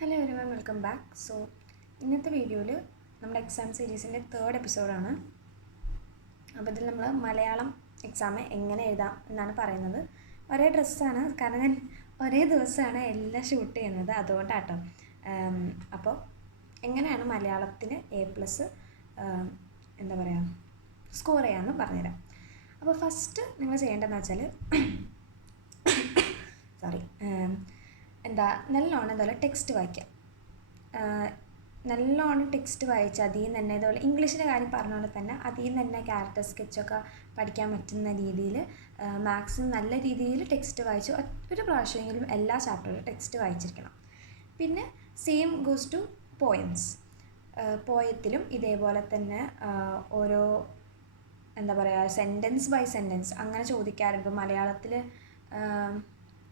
Hello everyone, welcome back. So ഇന്നത്തെ വീഡിയോയിൽ നമ്മുടെ എക്സാം സീരീസിൻ്റെ 3rd എപ്പിസോഡാണ്. അപ്പോൾ ഇതിൽ നമ്മൾ മലയാളം എക്സാം എങ്ങനെ എഴുതാം എന്നാണ് പറയുന്നത്. ഒരേ ഡ്രസ്സാണ്, കാരണം ഞാൻ ഒരേ ദിവസമാണ് എല്ലാം ഷൂട്ട് ചെയ്യുന്നത്, അതുകൊണ്ടാട്ടോ. അപ്പോൾ എങ്ങനെയാണ് മലയാളത്തിന് A+ എന്താ പറയുക സ്കോർ ചെയ്യാമെന്ന് പറഞ്ഞുതരാം. അപ്പോൾ ഫസ്റ്റ് നിങ്ങൾ ചെയ്യേണ്ടതെന്ന് വെച്ചാൽ നല്ലോണം ഇതുപോലെ ടെക്സ്റ്റ് വായിക്കാം. നല്ലോണം ടെക്സ്റ്റ് വായിച്ച് അതിൽ നിന്ന് തന്നെ ഇതുപോലെ ഇംഗ്ലീഷിൻ്റെ കാര്യം പറഞ്ഞ പോലെ തന്നെ അതിൽ നിന്ന് തന്നെ ക്യാരക്ടർ സ്കെച്ചൊക്കെ പഠിക്കാൻ പറ്റുന്ന രീതിയിൽ മാക്സിമം നല്ല രീതിയിൽ ടെക്സ്റ്റ് വായിച്ച് ഒരു പ്രാവശ്യമെങ്കിലും എല്ലാ ചാപ്റ്ററിലും ടെക്സ്റ്റ് വായിച്ചിരിക്കണം. പിന്നെ സെയിം ഗോസ് ടു പോയംസ്. പോയത്തിലും ഇതേപോലെ തന്നെ ഓരോ എന്താ പറയുക സെൻറ്റൻസ് ബൈ സെൻറ്റൻസ് അങ്ങനെ ചോദിക്കാറുണ്ട്. ഇപ്പോൾ മലയാളത്തിൽ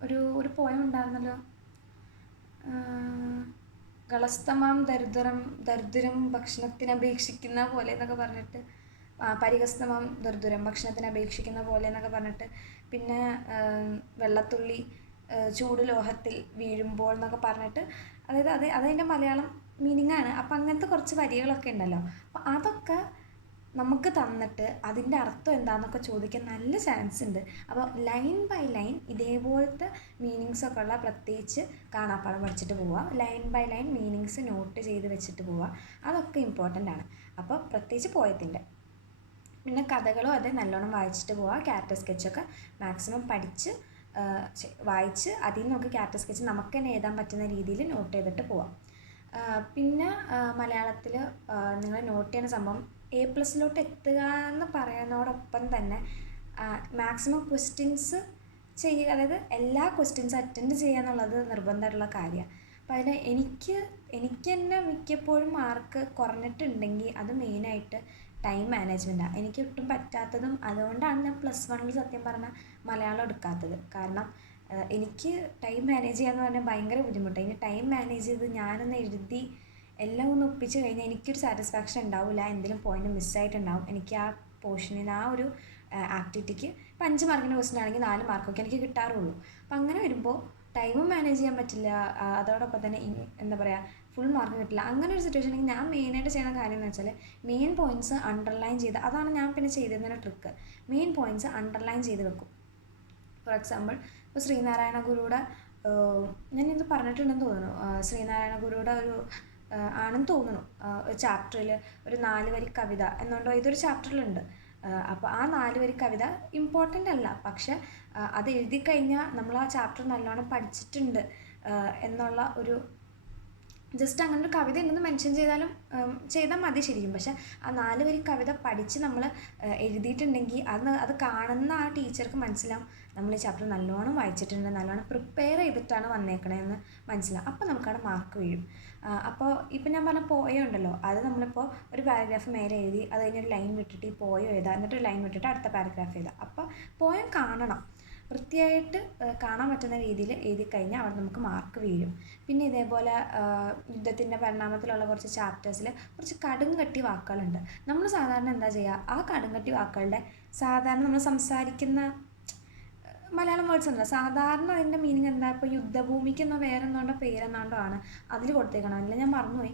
ഒരു പോയം ഉണ്ടായിരുന്നല്ലോ, കളസ്തമാം ദരിദ്രം ഭക്ഷണത്തിനപേക്ഷിക്കുന്ന പോലെ എന്നൊക്കെ പറഞ്ഞിട്ട്, പരികസ്തമാം ദരിദ്രം ഭക്ഷണത്തിനപേക്ഷിക്കുന്ന പോലെ എന്നൊക്കെ പറഞ്ഞിട്ട്, പിന്നെ വെള്ളത്തുള്ളി ചൂട് ലോഹത്തിൽ വീഴുമ്പോൾ എന്നൊക്കെ പറഞ്ഞിട്ട്, അതായത് അതതിൻ്റെ മലയാളം മീനിങ്ങാണ്. അപ്പം അങ്ങനത്തെ കുറച്ച് വരികളൊക്കെ ഉണ്ടല്ലോ. അപ്പം അതൊക്കെ നമുക്ക് തന്നിട്ട് അതിൻ്റെ അർത്ഥം എന്താണെന്നൊക്കെ ചോദിക്കാൻ നല്ല ചാൻസ് ഉണ്ട്. അപ്പോൾ ലൈൻ ബൈ ലൈൻ ഇതേപോലത്തെ മീനിങ്സൊക്കെ ഉള്ള പ്രത്യേകിച്ച് കാണാപ്പാഠം പഠിച്ചിട്ട് പോവുക. Line by line meanings note ചെയ്ത് വെച്ചിട്ട് പോവുക. അതൊക്കെ ഇമ്പോർട്ടൻ്റ് ആണ്. അപ്പോൾ പ്രത്യേകിച്ച് പോയത്തിൻ്റെ. പിന്നെ കഥകളും അത് നല്ലോണം വായിച്ചിട്ട് പോവുക. ക്യാരക്ടർ സ്കെച്ചൊക്കെ മാക്സിമം പഠിച്ച് വായിച്ച് അതിൽ നിന്നൊക്കെ ക്യാരക്ടർ സ്കെച്ച് നമുക്ക് തന്നെ എഴുതാൻ പറ്റുന്ന രീതിയിൽ നോട്ട് ചെയ്തിട്ട് പോവാം. പിന്നെ മലയാളത്തിൽ നിങ്ങൾ നോട്ട് ചെയ്യുന്ന സംഭവം A+ലോട്ട് എത്തുക എന്ന് പറയുന്നതോടൊപ്പം തന്നെ മാക്സിമം ക്വസ്റ്റ്യൻസ് ചെയ്യുക, അതായത് എല്ലാ ക്വസ്റ്റ്യൻസ് അറ്റൻഡ് ചെയ്യുക എന്നുള്ളത് നിർബന്ധമായിട്ടുള്ള കാര്യമാണ്. അപ്പോൾ അതിൽ എനിക്ക് തന്നെ മിക്കപ്പോഴും മാർക്ക് കുറഞ്ഞിട്ടുണ്ടെങ്കിൽ അത് മെയിനായിട്ട് ടൈം മാനേജ്മെൻറ്റാണ്. എനിക്ക് ഒട്ടും പറ്റാത്തതും അതുകൊണ്ടാണ് ഞാൻ +1 സത്യം പറഞ്ഞാൽ മലയാളം എടുക്കാത്തത്. കാരണം എനിക്ക് ടൈം മാനേജ് ചെയ്യാന്ന് പറഞ്ഞാൽ ഭയങ്കര ബുദ്ധിമുട്ടാണ്. ഇനി ടൈം മാനേജ് ചെയ്ത് ഞാനൊന്ന് എഴുതി എല്ലാം ഒന്ന് ഒപ്പിച്ച് കഴിഞ്ഞാൽ എനിക്കൊരു സാറ്റിസ്ഫാക്ഷൻ ഉണ്ടാവില്ല. എന്തെങ്കിലും പോയിന്റ് മിസ്സായിട്ടുണ്ടാവും. എനിക്ക് ആ പോർഷനിൽ ആ ഒരു ആക്ടിവിറ്റിക്ക് ഇപ്പം 5 മാർക്കിൻ്റെ ക്വസ്റ്റൻ ആണെങ്കിൽ 4 മാർക്കൊക്കെ എനിക്ക് കിട്ടാറുള്ളൂ. അപ്പം അങ്ങനെ വരുമ്പോൾ ടൈമും മാനേജ് ചെയ്യാൻ പറ്റില്ല, അതോടൊപ്പം തന്നെ എന്താ പറയുക ഫുൾ മാർക്ക് കിട്ടില്ല. അങ്ങനെ ഒരു സിറ്റുവേഷനിൽ ഞാൻ മെയിനായിട്ട് ചെയ്യുന്ന കാര്യം എന്ന് വെച്ചാൽ മെയിൻ പോയിൻറ്റ്സ് അണ്ടർലൈൻ ചെയ്ത്, അതാണ് ഞാൻ പിന്നെ ചെയ്തിരുന്ന ട്രിക്ക്. മെയിൻ പോയിൻറ്റ്സ് അണ്ടർലൈൻ ചെയ്ത് വെക്കും. ഫോർ എക്സാമ്പിൾ ഇപ്പോൾ ശ്രീനാരായണ ഗുരുയുടെ ഞാനിത് പറഞ്ഞിട്ടുണ്ടെന്ന് തോന്നുന്നു. ശ്രീനാരായണ ഗുരുയുടെ ആണെന്ന് തോന്നുന്നു ഒരു ചാപ്റ്ററിൽ ഒരു 4 വരി കവിത എന്നുണ്ടോ ഇതൊരു ചാപ്റ്ററിലുണ്ട്. അപ്പോൾ ആ 4 വരി കവിത ഇമ്പോർട്ടൻ്റ് അല്ല, പക്ഷെ അത് എഴുതി കഴിഞ്ഞാൽ നമ്മൾ ആ ചാപ്റ്റർ നല്ലോണം പഠിച്ചിട്ടുണ്ട് എന്നുള്ള ഒരു ജസ്റ്റ് അങ്ങനെ ഒരു കവിത ഉണ്ടെന്ന് മെൻഷൻ ചെയ്താൽ മതി ശരിക്കും. പക്ഷെ ആ 4 വരി കവിത പഠിച്ച് നമ്മൾ എഴുതിയിട്ടുണ്ടെങ്കിൽ അത് കാണുന്ന ആ ടീച്ചർക്ക് മനസ്സിലാവും നമ്മൾ ഈ ചാപ്റ്റർ നല്ലോണം വായിച്ചിട്ടുണ്ട്, നല്ലോണം പ്രിപ്പയർ ചെയ്തിട്ടാണ് വന്നേക്കണതെന്ന് മനസ്സിലാവും. അപ്പോൾ നമുക്കവിടെ മാർക്ക് വീഴും. അപ്പോൾ ഇപ്പം ഞാൻ പറഞ്ഞ പോയം ഉണ്ടല്ലോ, അത് നമ്മളിപ്പോൾ ഒരു പാരഗ്രാഫ് മേലെ എഴുതി അത് കഴിഞ്ഞൊരു ലൈൻ വിട്ടിട്ട് ഈ പോയം എഴുതാം, എന്നിട്ടൊരു ലൈൻ വിട്ടിട്ട് അടുത്ത പാരഗ്രാഫ് എഴുതാം. അപ്പോൾ പോയം കാണണം, വൃത്തിയായിട്ട് കാണാൻ പറ്റുന്ന രീതിയിൽ എഴുതി കഴിഞ്ഞാൽ അവിടെ നമുക്ക് മാർക്ക് വീഴും. പിന്നെ ഇതേപോലെ യുദ്ധത്തിൻ്റെ പരിണാമത്തിലുള്ള കുറച്ച് ചാപ്റ്റേഴ്സിൽ കുറച്ച് കടുംകട്ടി വാക്കുകളുണ്ട്. നമ്മൾ സാധാരണ എന്താ ചെയ്യുക, ആ കടുംകട്ടി വാക്കുകളുടെ സാധാരണ നമ്മൾ സംസാരിക്കുന്ന മലയാളം വേർഡ്സ് ഉണ്ടല്ലോ, സാധാരണ അതിൻ്റെ മീനിങ് എന്താ, ഇപ്പോൾ യുദ്ധഭൂമിക്കെന്നോ വേറെന്നോണ്ടോ പേരെന്നാണ്ടോ ആണ് അതിൽ കൊടുത്തേക്കണം, അല്ല ഞാൻ മറന്നുപോയി.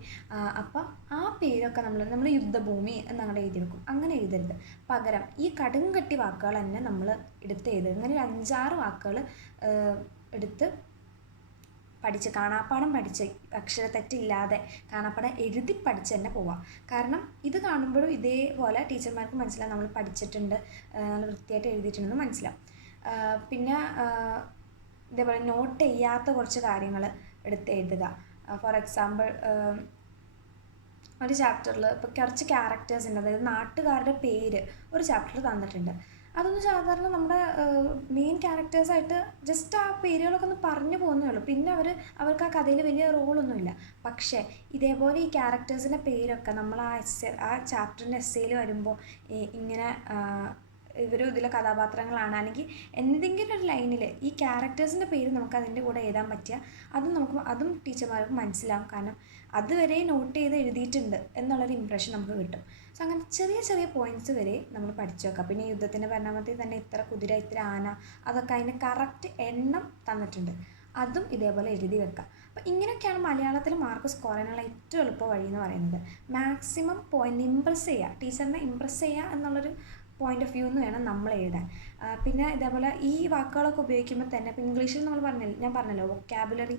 അപ്പോൾ ആ പേരൊക്കെ നമ്മൾ യുദ്ധഭൂമി എന്നങ്ങോട്ട് എഴുതി വെക്കും. അങ്ങനെ എഴുതരുത്. പകരം ഈ കടുംകട്ടി വാക്കുകൾ തന്നെ നമ്മൾ എടുത്ത് എഴുതുക. അങ്ങനെ ഒരു 5-6 വാക്കുകൾ എടുത്ത് പഠിച്ച് കാണാപ്പാഠം പഠിച്ച് അക്ഷരത്തെറ്റില്ലാതെ കാണാപ്പാഠം എഴുതി പഠിച്ച് തന്നെ പോവാം. കാരണം ഇത് കാണുമ്പോഴും ഇതേപോലെ ടീച്ചർമാർക്ക് മനസ്സിലാവും നമ്മൾ പഠിച്ചിട്ടുണ്ട്, നമ്മൾ വൃത്തിയായിട്ട് എഴുതിയിട്ടുണ്ടെന്ന് മനസ്സിലാവും. പിന്നെ ഇതേപോലെ നോട്ട് ചെയ്യാത്ത കുറച്ച് കാര്യങ്ങൾ എടുത്ത് എഴുതുക. ഫോർ എക്സാമ്പിൾ ഒരു ചാപ്റ്ററിൽ ഇപ്പോൾ കുറച്ച് ക്യാരക്ടേഴ്സ് ഉണ്ട്, അതായത് നാട്ടുകാരുടെ പേര് ഒരു ചാപ്റ്ററിൽ തന്നിട്ടുണ്ട്. അതൊന്നും സാധാരണ നമ്മുടെ മെയിൻ ക്യാരക്ടേഴ്സായിട്ട് ജസ്റ്റ് ആ പേരുകളൊക്കെ ഒന്ന് പറഞ്ഞു പോകുന്നേ ഉള്ളൂ. പിന്നെ അവർക്ക് ആ കഥയിൽ വലിയ റോളൊന്നുമില്ല. പക്ഷേ ഇതേപോലെ ഈ ക്യാരക്ടേഴ്സിൻ്റെ പേരൊക്കെ നമ്മൾ ആ ചാപ്റ്ററിൻ്റെ എസ്സേയിൽ വരുമ്പോൾ ഇങ്ങനെ ഇവരും ഇതിലെ കഥാപാത്രങ്ങളാണ്, അല്ലെങ്കിൽ എന്തെങ്കിലും ഒരു ലൈനിൽ ഈ ക്യാരക്ടേഴ്സിൻ്റെ പേര് നമുക്ക് അതിൻ്റെ കൂടെ എഴുതാൻ പറ്റിയ അതും ടീച്ചർമാർക്ക് മനസ്സിലാവും. കാരണം അതുവരെ നോട്ട് ചെയ്ത് എഴുതിയിട്ടുണ്ട് എന്നുള്ളൊരു ഇമ്പ്രഷൻ നമുക്ക് കിട്ടും. സോ അങ്ങനെ ചെറിയ ചെറിയ പോയിൻറ്റ്സ് വരെ നമ്മൾ പഠിച്ചു വെക്കാം. പിന്നെ യുദ്ധത്തിൻ്റെ പരിണാമത്തിൽ തന്നെ ഇത്ര കുതിര, ഇത്ര ആന, അതൊക്കെ അതിൻ്റെ കറക്റ്റ് എണ്ണം തന്നിട്ടുണ്ട്. അതും ഇതേപോലെ എഴുതി വെക്കുക. അപ്പോൾ ഇങ്ങനെയൊക്കെയാണ് മലയാളത്തിൽ മാർക്ക് സ്കോർ ചെയ്യാനുള്ള ഏറ്റവും എളുപ്പ വഴി എന്ന് പറയുന്നത്. മാക്സിമം പോയിൻ്റ് ഇമ്പ്രസ് ചെയ്യുക, ടീച്ചറിനെ ഇമ്പ്രസ് ചെയ്യുക എന്നുള്ളൊരു പോയിൻ്റ് ഓഫ് വ്യൂ എന്ന് വേണം നമ്മൾ എഴുതാൻ. പിന്നെ ഇതേപോലെ ഈ വാക്കുകളൊക്കെ ഉപയോഗിക്കുമ്പോൾ തന്നെ, ഇപ്പോൾ ഇംഗ്ലീഷിൽ ഞാൻ പറഞ്ഞല്ലോ വൊക്കാബുലറി,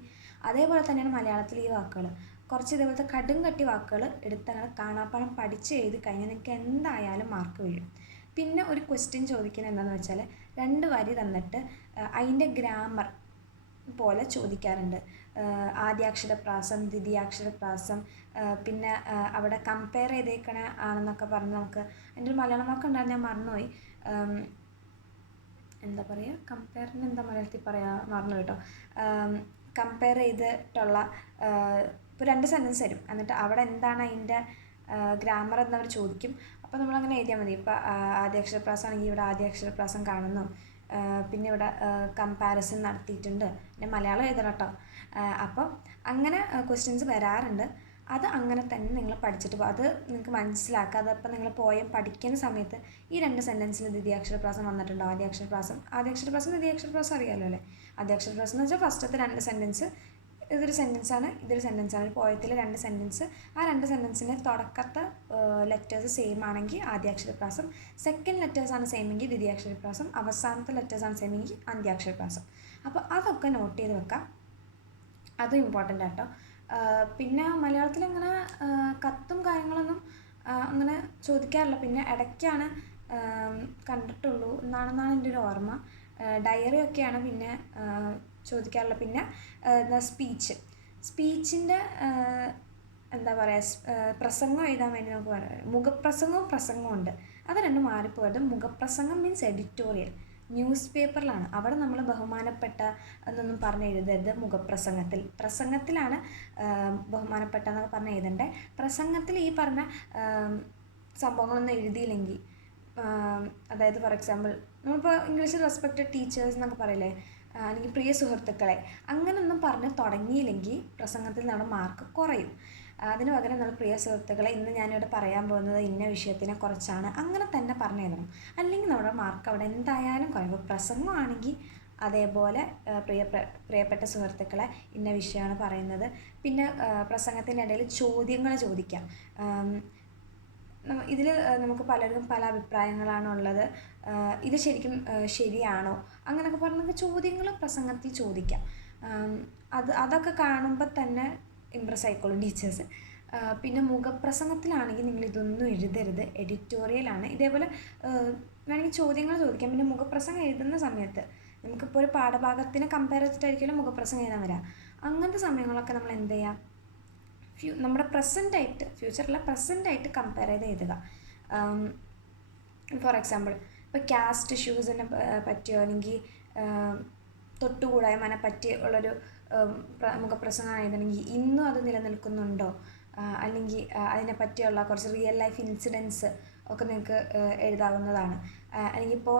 അതേപോലെ തന്നെയാണ് മലയാളത്തിൽ ഈ വാക്കുകൾ. കുറച്ച് ഇതേപോലത്തെ കടും കട്ടി വാക്കുകൾ എടുത്തങ്ങനെ കാണാപ്പാഠം പഠിച്ച് എഴുതി കഴിഞ്ഞാൽ നിങ്ങൾക്ക് എന്തായാലും മാർക്ക് വീഴും. പിന്നെ ഒരു ക്വസ്റ്റ്യൻ ചോദിക്കുന്നത് എന്താണെന്ന് വെച്ചാൽ 2 വരി തന്നിട്ട് അതിൻ്റെ ഗ്രാമർ പോലെ ചോദിക്കാറുണ്ട്. ആദ്യാക്ഷരപ്രാസം, ദ്വിതീയാക്ഷരപ്രാസം, പിന്നെ അവിടെ കമ്പയർ ചെയ്തേക്കണ ആണെന്നൊക്കെ പറഞ്ഞ് നമുക്ക് എൻ്റെ ഒരു മലയാളം വാക്കുണ്ടായിരുന്നു, ഞാൻ മറന്നുപോയി. എന്താ പറയുക, കമ്പയറിന് എന്താ മലയാളത്തിൽ പറയുക മറന്നു കേട്ടോ. കമ്പയർ ചെയ്തിട്ടുള്ള ഇപ്പോൾ 2 സെൻറ്റൻസ് തരും, എന്നിട്ട് അവിടെ എന്താണ് അതിൻ്റെ ഗ്രാമർ എന്നവർ ചോദിക്കും. അപ്പോൾ നമ്മളങ്ങനെ എഴുതിയാൽ മതി. ഇപ്പോൾ ആദ്യാക്ഷരപ്രാസം ആണെങ്കിൽ ഇവിടെ ആദ്യാക്ഷരപ്രാസം കാണുന്നു, പിന്നെ ഇവിടെ കമ്പാരിസൺ നടത്തിയിട്ടുണ്ട്, പിന്നെ മലയാളം എഴുതണം കേട്ടോ. അപ്പം അങ്ങനെ ക്വസ്റ്റ്യൻസ് വരാറുണ്ട്. അത് അങ്ങനെ തന്നെ നിങ്ങൾ പഠിച്ചിട്ട് പോകും. അത് നിങ്ങൾക്ക് മനസ്സിലാക്കുക. അതപ്പോൾ നിങ്ങൾ പഠിക്കുന്ന സമയത്ത് ഈ 2 സെൻറ്റൻസിൽ ദ്വിതീയാക്ഷരപ്രാസം വന്നിട്ടുണ്ടോ, ആദ്യാക്ഷരപ്രാസം ദ്വിതീയാക്ഷരപ്രാസം അറിയാമല്ലോ അല്ലേ. ആദ്യാക്ഷരപ്രാസം എന്ന് വെച്ചാൽ ഫസ്റ്റത്തെ 2 സെൻറ്റൻസ് ഇതൊരു സെൻറ്റൻസാണ്, ഇതൊരു സെൻറ്റൻസാണ്. ഒരു പോയത്തിലെ 2 സെൻറ്റൻസ്, ആ 2 സെൻറ്റൻസിൻ്റെ തുടക്കത്തെ ലെറ്റേഴ്സ് സെയിം ആണെങ്കിൽ ആദ്യാക്ഷരപ്രാസം, സെക്കൻഡ് ലെറ്റേഴ്സാണ് സെയിം എങ്കിൽ ദ്വിതീയാക്ഷരപ്രാസം, അവസാനത്തെ ലെറ്റേഴ്സാണ് സെയിം എങ്കിൽ അന്ത്യാക്ഷരപ്രാസം. അപ്പോൾ അതൊക്കെ നോട്ട് ചെയ്ത് വെക്കാം, അതും ഇമ്പോർട്ടൻ്റ് ആട്ടോ. പിന്നെ മലയാളത്തിൽ അങ്ങനെ കത്തും കാര്യങ്ങളൊന്നും അങ്ങനെ ചോദിക്കാറില്ല. പിന്നെ ഇടയ്ക്കാണ് കണ്ടിട്ടുള്ളൂ എന്നാണെന്നാണ് എൻ്റെ ഒരു ഓർമ്മ. ഡയറി ഒക്കെയാണ് പിന്നെ ചോദിക്കാറുള്ളത്. പിന്നെ സ്പീച്ചിൻ്റെ എന്താ പറയുക, പ്രസംഗം എഴുതാൻ വേണ്ടി നമുക്ക് പറയാം. മുഖപ്രസംഗവും പ്രസംഗവും ഉണ്ട്, അത് രണ്ടും മാറിപ്പോയത്. മുഖപ്രസംഗം മീൻസ് എഡിറ്റോറിയൽ, ന്യൂസ് പേപ്പറിലാണ്. അവിടെ നമ്മൾ ബഹുമാനപ്പെട്ട എന്നൊന്നും പറഞ്ഞ് എഴുതരുത്. പ്രസംഗത്തിലാണ് ബഹുമാനപ്പെട്ട എന്നൊക്കെ പറഞ്ഞ് എഴുതണ്ടേ. പ്രസംഗത്തിൽ ഈ പറഞ്ഞ സംഭവങ്ങളൊന്നും എഴുതിയില്ലെങ്കിൽ, അതായത് ഫോർ എക്സാമ്പിൾ നമ്മളിപ്പോൾ ഇംഗ്ലീഷിൽ റെസ്പെക്റ്റഡ് ടീച്ചേഴ്സ് എന്നൊക്കെ പറയില്ലേ, അല്ലെങ്കിൽ പ്രിയ സുഹൃത്തുക്കളെ, അങ്ങനെയൊന്നും പറഞ്ഞ് തുടങ്ങിയില്ലെങ്കിൽ പ്രസംഗത്തിൽ നമ്മുടെ മാർക്ക് കുറയും. അതിന് പകരം നമ്മൾ പ്രിയ സുഹൃത്തുക്കളെ, ഇന്ന് ഞാനിവിടെ പറയാൻ പോകുന്നത് ഇന്ന വിഷയത്തിനെ കുറിച്ചാണ്, അങ്ങനെ തന്നെ പറഞ്ഞു തരണം. അല്ലെങ്കിൽ നമ്മുടെ മാർക്ക് അവിടെ എന്തായാലും കുറയും. ഇപ്പോൾ പ്രസംഗമാണെങ്കിൽ അതേപോലെ പ്രിയപ്പെട്ട സുഹൃത്തുക്കളെ ഇന്ന വിഷയമാണ് പറയുന്നത്. പിന്നെ പ്രസംഗത്തിൻ്റെ ഇടയിൽ ചോദ്യങ്ങൾ ചോദിക്കാം. ഇതിൽ നമുക്ക് പലർക്കും പല അഭിപ്രായങ്ങളാണുള്ളത്. ഇത് ശരിക്കും ശരിയാണോ, അങ്ങനെയൊക്കെ പറഞ്ഞ് നമുക്ക് ചോദ്യങ്ങൾ പ്രസംഗത്തിൽ ചോദിക്കാം. അതൊക്കെ കാണുമ്പോൾ തന്നെ ഇമ്പ്രസ് ആയിക്കോളും ടീച്ചേഴ്സ്. പിന്നെ മുഖപ്രസംഗത്തിലാണെങ്കിൽ നിങ്ങൾ ഇതൊന്നും എഴുതരുത്, എഡിറ്റോറിയലാണ്. ഇതേപോലെ വേണമെങ്കിൽ ചോദ്യങ്ങൾ ചോദിക്കാം. പിന്നെ മുഖപ്രസംഗം എഴുതുന്ന സമയത്ത് നമുക്കിപ്പോൾ ഒരു പാഠഭാഗത്തിനെ കമ്പയർ ചെയ്തിട്ടായിരിക്കുമല്ലോ മുഖപ്രസംഗം എഴുതാൻ വരിക. അങ്ങനത്തെ സമയങ്ങളൊക്കെ നമ്മൾ എന്ത് ചെയ്യുക, നമ്മുടെ പ്രസൻറ്റായിട്ട്, ഫ്യൂച്ചറിലെ പ്രസൻറ്റായിട്ട് കമ്പയർ ചെയ്ത് എഴുതുക. ഫോർ എക്സാമ്പിൾ ഇപ്പോൾ കാസ്റ്റ് ഇഷ്യൂസിനെ പറ്റിയോ അല്ലെങ്കിൽ തൊട്ടുകൂടായ്മനെ പറ്റി ഉള്ളൊരു മുഖപ്രസംഗം എഴുതണമെങ്കിൽ ഇന്നും അത് നിലനിൽക്കുന്നുണ്ടോ, അല്ലെങ്കിൽ അതിനെ പറ്റിയുള്ള കുറച്ച് റിയൽ ലൈഫ് ഇൻസിഡൻസ് ഒക്കെ നിങ്ങൾക്ക് എഴുതാവുന്നതാണ്. അല്ലെങ്കിൽ ഇപ്പോൾ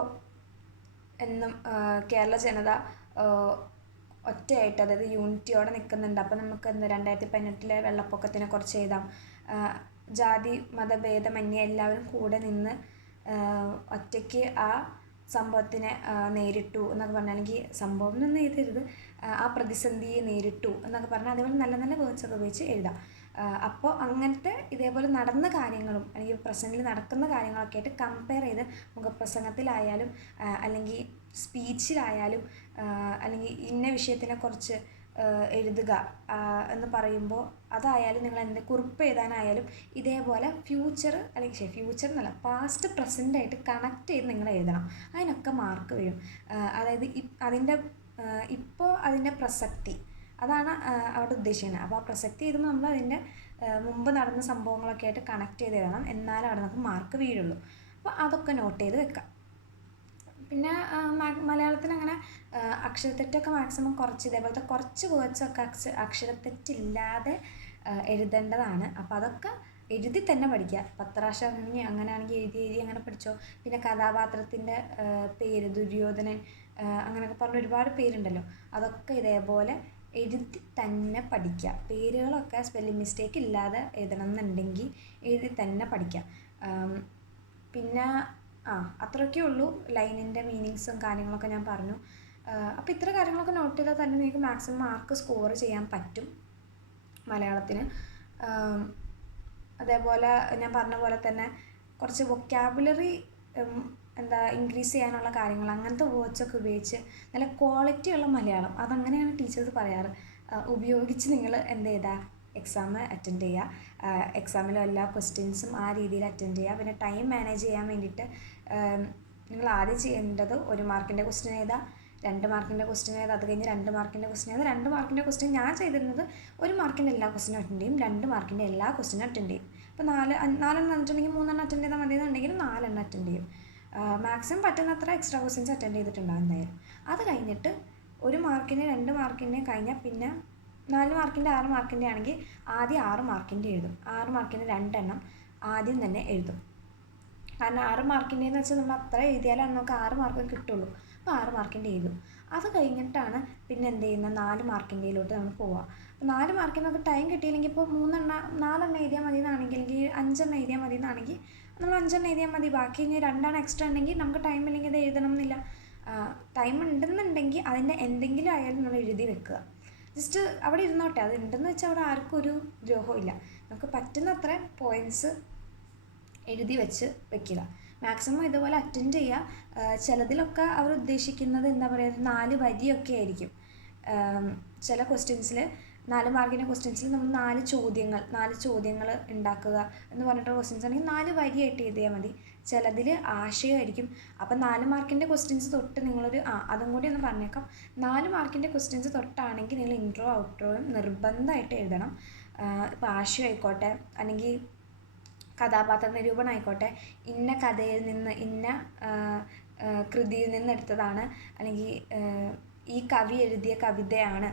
എന്നും കേരള ജനത ഒറ്റയായിട്ട്, അതായത് യൂണിറ്റിയോടെ നിൽക്കുന്നുണ്ട്. അപ്പോൾ നമുക്ക് 2018 വെള്ളപ്പൊക്കത്തിനെ കുറിച്ച് എഴുതാം. ജാതി മതഭേദമന്യേ എല്ലാവരും കൂടെ നിന്ന് ഒറ്റയ്ക്ക് ആ സംഭവത്തിനെ നേരിട്ടു എന്നൊക്കെ പറഞ്ഞാൽ, അല്ലെങ്കിൽ സംഭവം എന്നൊന്നും എഴുതരുത്, ആ പ്രതിസന്ധിയെ നേരിട്ടു എന്നൊക്കെ പറഞ്ഞാൽ അതേപോലെ നല്ല നല്ല വേർഡ്സൊക്കെ ഉപയോഗിച്ച് എഴുതാം. അപ്പോൾ അങ്ങനത്തെ ഇതേപോലെ നടന്ന കാര്യങ്ങളും അല്ലെങ്കിൽ പ്രസൻറ്റിൽ നടക്കുന്ന കാര്യങ്ങളൊക്കെ ആയിട്ട് കമ്പയർ ചെയ്ത് മുഖപ്രസംഗത്തിലായാലും അല്ലെങ്കിൽ സ്പീച്ചിലായാലും അല്ലെങ്കിൽ ഇന്ന വിഷയത്തിനെക്കുറിച്ച് എഴുതുക എന്ന് പറയുമ്പോൾ അതായാലും നിങ്ങൾ കുറിപ്പ് എഴുതാനായാലും ഇതേപോലെ ഫ്യൂച്ചർ എന്നല്ല, പാസ്റ്റ് പ്രസൻ്റായിട്ട് കണക്ട് ചെയ്ത് നിങ്ങൾ എഴുതണം. അതിനൊക്കെ മാർക്ക് വീഴും. അതായത് ഇപ്പോൾ അതിൻ്റെ പ്രസക്തി, അതാണ് അവിടെ ഉദ്ദേശിക്കുന്നത്. അപ്പോൾ ആ പ്രസക്തി എഴുതുമ്പോൾ നമ്മൾ അതിൻ്റെ മുമ്പ് നടന്ന സംഭവങ്ങളൊക്കെ ആയിട്ട് കണക്ട് ചെയ്ത് എഴുതണം, എന്നാലും അവിടെ നമുക്ക് മാർക്ക് വീഴുള്ളൂ. അപ്പോൾ അതൊക്കെ നോട്ട് ചെയ്ത് വെക്കാം. പിന്നെ മലയാളത്തിൽ അങ്ങനെ അക്ഷരത്തെറ്റൊക്കെ മാക്സിമം കുറച്ച്, ഇതേപോലത്തെ കുറച്ച് വേർഡ്സൊക്കെ അക്ഷരത്തെറ്റില്ലാതെ എഴുതേണ്ടതാണ്. അപ്പോൾ അതൊക്കെ എഴുതി തന്നെ പഠിക്കുക. പത്രാശരം അങ്ങനെയാണെങ്കിൽ എഴുതി അങ്ങനെ പഠിച്ചോ. പിന്നെ കഥാപാത്രത്തിൻ്റെ പേര്, ദുര്യോധനൻ, അങ്ങനെയൊക്കെ പറഞ്ഞ ഒരുപാട് പേരുണ്ടല്ലോ, അതൊക്കെ ഇതേപോലെ എഴുതി തന്നെ പഠിക്കുക. പേരുകളൊക്കെ സ്പെല്ലിംഗ് മിസ്റ്റേക്ക് ഇല്ലാതെ എഴുതണം എന്നുണ്ടെങ്കിൽ എഴുതി തന്നെ പഠിക്കാം. പിന്നെ അത്രയൊക്കെ ഉള്ളൂ. ലൈനിൻ്റെ മീനിങ്സും കാര്യങ്ങളൊക്കെ ഞാൻ പറഞ്ഞു. അപ്പോൾ ഇത്ര കാര്യങ്ങളൊക്കെ നോട്ട് ചെയ്താൽ തന്നെ നിങ്ങൾക്ക് മാക്സിമം മാർക്ക് സ്കോർ ചെയ്യാൻ പറ്റും മലയാളത്തിന്. അതേപോലെ ഞാൻ പറഞ്ഞ പോലെ തന്നെ കുറച്ച് വൊക്കാബുലറി ഇൻക്രീസ് ചെയ്യാനുള്ള കാര്യങ്ങൾ, അങ്ങനത്തെ വേർഡ്സൊക്കെ ഉപയോഗിച്ച് നല്ല ക്വാളിറ്റിയുള്ള മലയാളം, അതങ്ങനെയാണ് ടീച്ചേഴ്സ് പറയാറ്, ഉപയോഗിച്ച് നിങ്ങൾ എന്ത് ചെയ്താൽ എക്സാം അറ്റൻഡ് ചെയ്യുക. എക്സാമിലെ എല്ലാ ക്വസ്റ്റ്യൻസും ആ രീതിയിൽ അറ്റൻഡ് ചെയ്യുക. പിന്നെ ടൈം മാനേജ് ചെയ്യാൻ വേണ്ടിയിട്ട് നിങ്ങൾ ആദ്യം ചെയ്യേണ്ടത് 1 മാർക്കിൻ്റെ ക്വസ്റ്റ്യൻ എഴുതുക, 2 മാർക്കിൻ്റെ ക്വസ്റ്റ്യൻ എഴുതുക, അത് കഴിഞ്ഞ് 2 മാർക്കിൻ്റെ ക്വസ്റ്റ്യൻ എഴുതുക. 2 മാർക്കിൻ്റെ ക്വസ്റ്റ്യൻ ഞാൻ ചെയ്തിരുന്നത് 1 മാർക്കിൻ്റെ എല്ലാ ക്വസ്റ്റ്യനും അറ്റൻഡ് ചെയ്യും, 2 മാർക്കിൻ്റെ എല്ലാ ക്വസ്റ്റ്യനും അറ്റൻഡ് ചെയ്യും. ഇപ്പോൾ 4 വന്നിട്ടുണ്ടെങ്കിൽ 3 അറ്റൻഡ് ചെയ്താൽ മതി എന്നുണ്ടെങ്കിൽ 4 അറ്റൻഡ് ചെയ്യും. മാക്സിമം പറ്റുന്നത്ര എക്സ്ട്രാ ക്വസ്റ്റ്യൻസ് അറ്റൻഡ് ചെയ്തിട്ടുണ്ടാകും എന്തായാലും. അത് കഴിഞ്ഞിട്ട് 1 മാർക്കിന് 2 മാർക്കിൻ്റെ കഴിഞ്ഞാൽ പിന്നെ 4 മാർക്കിൻ്റെ 6 മാർക്കിൻ്റെ ആണെങ്കിൽ ആദ്യം 6 മാർക്കിൻ്റെ എഴുതും. 6 മാർക്കിന് 2 എണ്ണം ആദ്യം തന്നെ എഴുതും. കാരണം 6 മാർക്കിൻ്റെ എന്ന് വെച്ചാൽ നമ്മൾ അത്ര എഴുതിയാലാണ് നമുക്ക് 6 മാർക്ക് കിട്ടുള്ളൂ. അപ്പോൾ 6 മാർക്കിൻ്റെ എഴുതും. അത് കഴിഞ്ഞിട്ടാണ് പിന്നെ എന്ത് ചെയ്യുന്നത് 4 മാർക്കിൻ്റെയിലോട്ട് നമ്മൾ പോവുക. അപ്പോൾ 4 മാർക്കിന് നമുക്ക് ടൈം കിട്ടിയില്ലെങ്കിൽ ഇപ്പോൾ 4 എഴുതിയാൽ മതി എന്നാണെങ്കിൽ, അല്ലെങ്കിൽ 5 എഴുതിയാൽ മതി എന്നാണെങ്കിൽ നമ്മൾ 5 എഴുതിയാൽ മതി. ബാക്കി ഇനി 2 എക്സ്ട്രാ ഉണ്ടെങ്കിൽ നമുക്ക് ടൈം ഇല്ലെങ്കിൽ അത് എഴുതണം എന്നില്ല. ടൈം ഉണ്ടെന്നുണ്ടെങ്കിൽ അതിൻ്റെ എന്തെങ്കിലും ആയാലും നമ്മൾ എഴുതി വെക്കുക. ജസ്റ്റ് അവിടെ ഇരുന്നോട്ടെ, അത് ഉണ്ടെന്ന് വെച്ചാൽ അവിടെ ആർക്കും ഒരു ദ്രോഹവും ഇല്ല. നമുക്ക് പറ്റുന്നത്ര പോയിൻറ്റ്സ് എഴുതി വെക്കുക. മാക്സിമം ഇതുപോലെ അറ്റൻഡ് ചെയ്യുക. ചിലതിലൊക്കെ അവർ ഉദ്ദേശിക്കുന്നത് എന്താ പറയുക, 4 വരിയൊക്കെ ആയിരിക്കും. ചില ക്വസ്റ്റ്യൻസിൽ 4 മാർക്കിൻ്റെ ക്വസ്റ്റ്യൻസിൽ നമ്മൾ 4 ചോദ്യങ്ങൾ ഉണ്ടാക്കുക എന്ന് പറഞ്ഞിട്ടുള്ള ക്വസ്റ്റ്യൻസ് ആണെങ്കിൽ 4 വരിയായിട്ട് എഴുതിയാൽ മതി. ചിലതിൽ ആശയമായിരിക്കും. അപ്പം 4 മാർക്കിൻ്റെ ക്വസ്റ്റ്യൻസ് തൊട്ട് നിങ്ങളൊരു അതും കൂടി ഒന്ന് പറഞ്ഞേക്കാം. 4 മാർക്കിൻ്റെ ക്വസ്റ്റ്യൻസ് തൊട്ടാണെങ്കിൽ നിങ്ങൾ ഇൻട്രോ ഔട്ട്രോയും നിർബന്ധമായിട്ട് എഴുതണം. ഇപ്പോൾ ആശയം ആയിക്കോട്ടെ, അല്ലെങ്കിൽ കഥാപാത്ര നിരൂപണം ആയിക്കോട്ടെ, ഇന്ന കഥയിൽ നിന്ന് ഇന്ന കൃതിയിൽ നിന്ന് എടുത്തതാണ്, അല്ലെങ്കിൽ ഈ കവി എഴുതിയ കവിതയാണ്,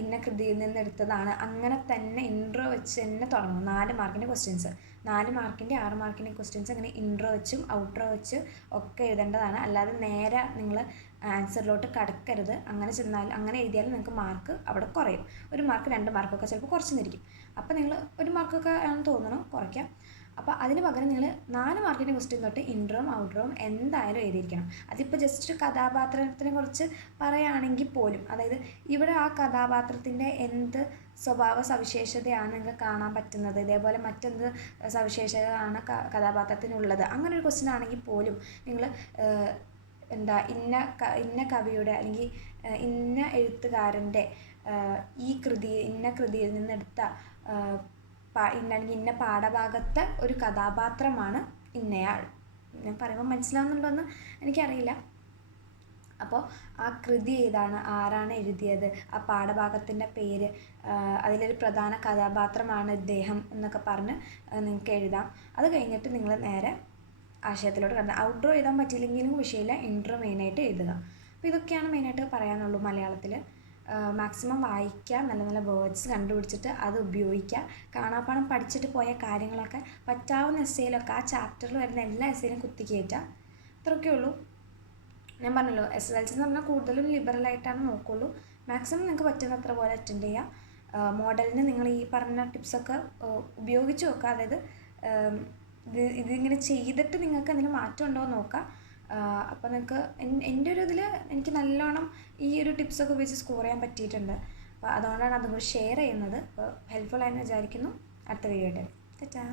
ഇന്ന കൃതിയിൽ നിന്ന് എടുത്തതാണ്, അങ്ങനെ തന്നെ ഇൻട്രോ വെച്ച് തന്നെ തുടങ്ങും. 4 മാർക്കിൻ്റെ ക്വസ്റ്റ്യൻസ്, 4 മാർക്കിൻ്റെ 6 മാർക്കിൻ്റെ ക്വസ്റ്റ്യൻസ് അങ്ങനെ ഇൻട്രോ വെച്ചും ഔട്ട്രോ വെച്ച് ഒക്കെ എഴുതേണ്ടതാണ്. അല്ലാതെ നേരെ നിങ്ങൾ ആൻസറിലോട്ട് കടക്കരുത്. അങ്ങനെ അങ്ങനെ എഴുതിയാൽ നിങ്ങൾക്ക് മാർക്ക് അവിടെ കുറയും. 1 മാർക്ക് 2 മാർക്കൊക്കെ ചിലപ്പോൾ കുറച്ച് നിന്നിരിക്കും. അപ്പോൾ നിങ്ങൾ 1 മാർക്കൊക്കെ ആണെന്ന് തോന്നണം കുറയ്ക്കാം. അപ്പോൾ അതിന് പകരം നിങ്ങൾ 4 മാർക്കിൻ്റെ ക്വസ്റ്റ്യൻ തൊട്ട് ഇൻട്രോയും ഔട്ട്രോയും എന്തായാലും എഴുതിയിരിക്കണം. അതിപ്പോൾ ജസ്റ്റ് ഒരു കഥാപാത്രത്തിനെ കുറിച്ച് പറയുകയാണെങ്കിൽ പോലും, അതായത് ഇവിടെ ആ കഥാപാത്രത്തിൻ്റെ എന്ത് സ്വഭാവ സവിശേഷതയാണ് നിങ്ങൾക്ക് കാണാൻ പറ്റുന്നത്, ഇതേപോലെ മറ്റെന്ത് സവിശേഷതയാണ് കഥാപാത്രത്തിനുള്ളത്, അങ്ങനെ ഒരു ക്വസ്റ്റ്യൻ ആണെങ്കിൽ പോലും നിങ്ങൾ ഇന്ന കവിയുടെ അല്ലെങ്കിൽ ഇന്ന എഴുത്തുകാരൻ്റെ ഇന്ന കൃതിയിൽ നിന്നെടുത്ത ഇന്ന പാഠഭാഗത്തെ ഒരു കഥാപാത്രമാണ് ഇന്നയാൾ. ഞാൻ പറയുമ്പോൾ മനസ്സിലാവുന്നുണ്ടോയെന്ന് എനിക്കറിയില്ല. അപ്പോൾ ആ കൃതി ഏതാണ്, ആരാണ് എഴുതിയത്, ആ പാഠഭാഗത്തിൻ്റെ പേര്, അതിലൊരു പ്രധാന കഥാപാത്രമാണ് ഇദ്ദേഹം എന്നൊക്കെ പറഞ്ഞ് നിങ്ങൾക്ക് എഴുതാം. അത് കഴിഞ്ഞിട്ട് നിങ്ങൾ നേരെ ആശയത്തിലോട്ട് കടന്ന് ഔട്ട്ഡോർ എഴുതാൻ പറ്റിയില്ലെങ്കിലും വിഷയമില്ല, ഇൻട്രോ മെയിനായിട്ട് എഴുതുക. അപ്പോൾ ഇതൊക്കെയാണ് മെയിനായിട്ട് പറയാനുള്ളൂ മലയാളത്തിൽ. മാക്സിമം വായിക്കുക, നല്ല നല്ല വേർഡ്സ് കണ്ടുപിടിച്ചിട്ട് അത് ഉപയോഗിക്കുക. കാണാപ്പാഠം പഠിച്ചിട്ട് പോയ കാര്യങ്ങളൊക്കെ പറ്റാവുന്ന എസ്സേയിലൊക്കെ ആ ചാപ്റ്ററിൽ വരുന്ന എല്ലാ എസ്സേയിലും കുത്തിക്കയറ്റുക. അത്രയൊക്കെ ഉള്ളൂ. ഞാൻ പറഞ്ഞല്ലോ, SSLC എന്ന് പറഞ്ഞാൽ കൂടുതലും ലിബറലായിട്ടാണ് നോക്കുള്ളൂ. മാക്സിമം നിങ്ങൾക്ക് പറ്റുന്നത്ര പോലെ അറ്റൻഡ് ചെയ്യുക. മോഡലിന് നിങ്ങൾ ഈ പറഞ്ഞ ടിപ്സൊക്കെ ഉപയോഗിച്ച് നോക്കുക. അതായത് ഇതിങ്ങനെ ചെയ്തിട്ട് നിങ്ങൾക്ക് എന്തെങ്കിലും മാറ്റം ഉണ്ടോ എന്ന് നോക്കുക. അപ്പോൾ നിങ്ങൾക്ക് എൻ്റെ ഒരു ഇതിൽ എനിക്ക് നല്ലോണം ഈ ഒരു ടിപ്സൊക്കെ ഉപയോഗിച്ച് സ്കോർ ചെയ്യാൻ പറ്റിയിട്ടുണ്ട്. അപ്പോൾ അതുകൊണ്ടാണ് അതും കൂടി ഷെയർ ചെയ്യുന്നത്. അപ്പോൾ ഹെൽപ്ഫുൾ ആയെന്ന് വിചാരിക്കുന്നു. അടുത്ത വീഡിയോ ആയിട്ട്. ടാറ്റാ.